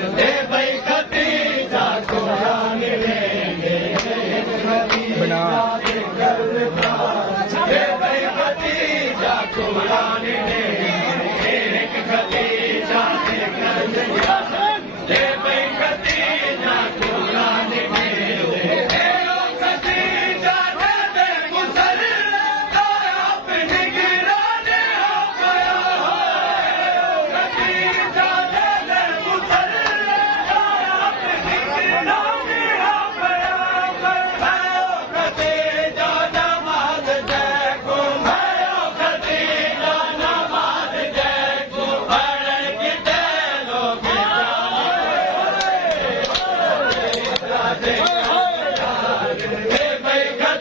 भाई खतीजा कुरान लेंगे बना भाई खतीजा कुरान लेंगे एक खतीजा भाई खतीजा कुरान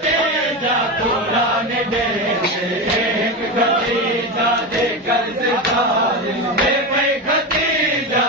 खतीजा कुरान दे खतीजा दे कर भाई खतीजा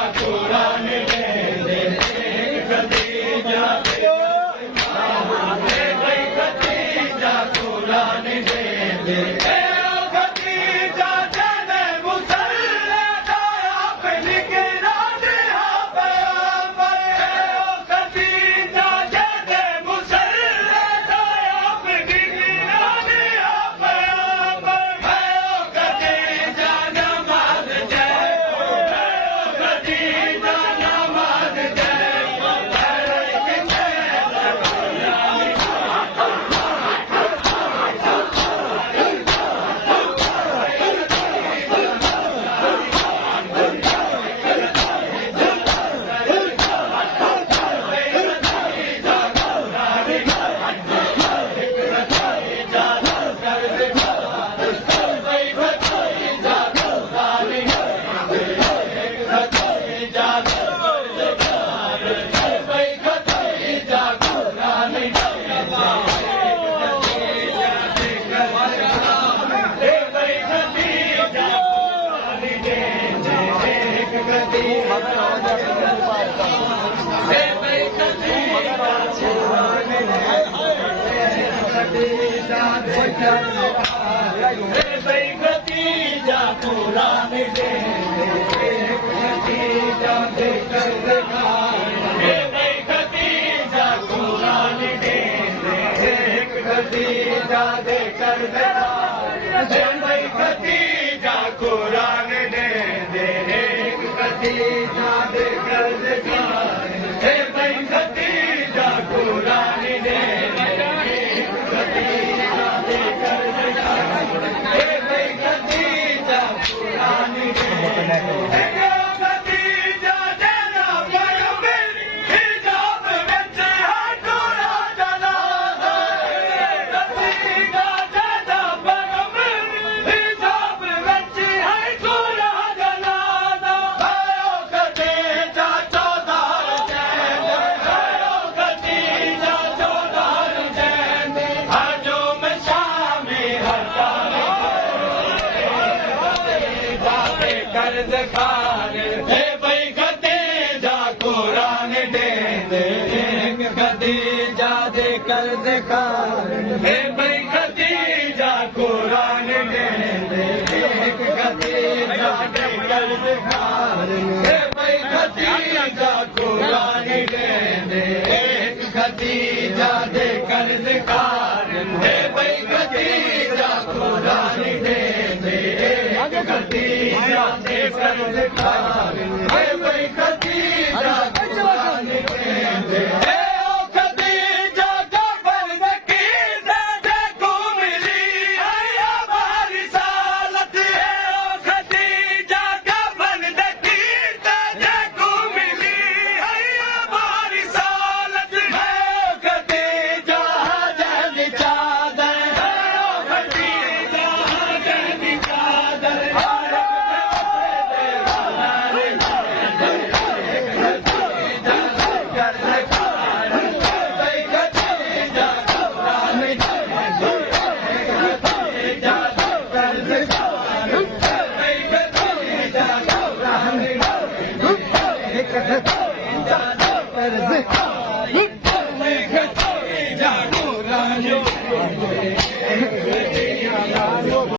कुरान दे खतीजा दे कर भाई खतीजा कुरान दे खतीजा दे कर भाई खतीजा कुरान दे भाई खतीजा कुरान दे खतीजा दे कर भाई खतीजा कुरान दे खतीजा दे कर भाई खतीजा कुरान दे खतीजा दे कर भाई खतीजा कुरान दे खतीजा दे कर भाई खतीजा कुरान दे खतीजा का बंद की दे को मिली है हमारी सालत खतीजा का बंद की दे को मिली है हमारी सालत खतीजा जन चादर खतीजा जन चादर खतीजा कुरान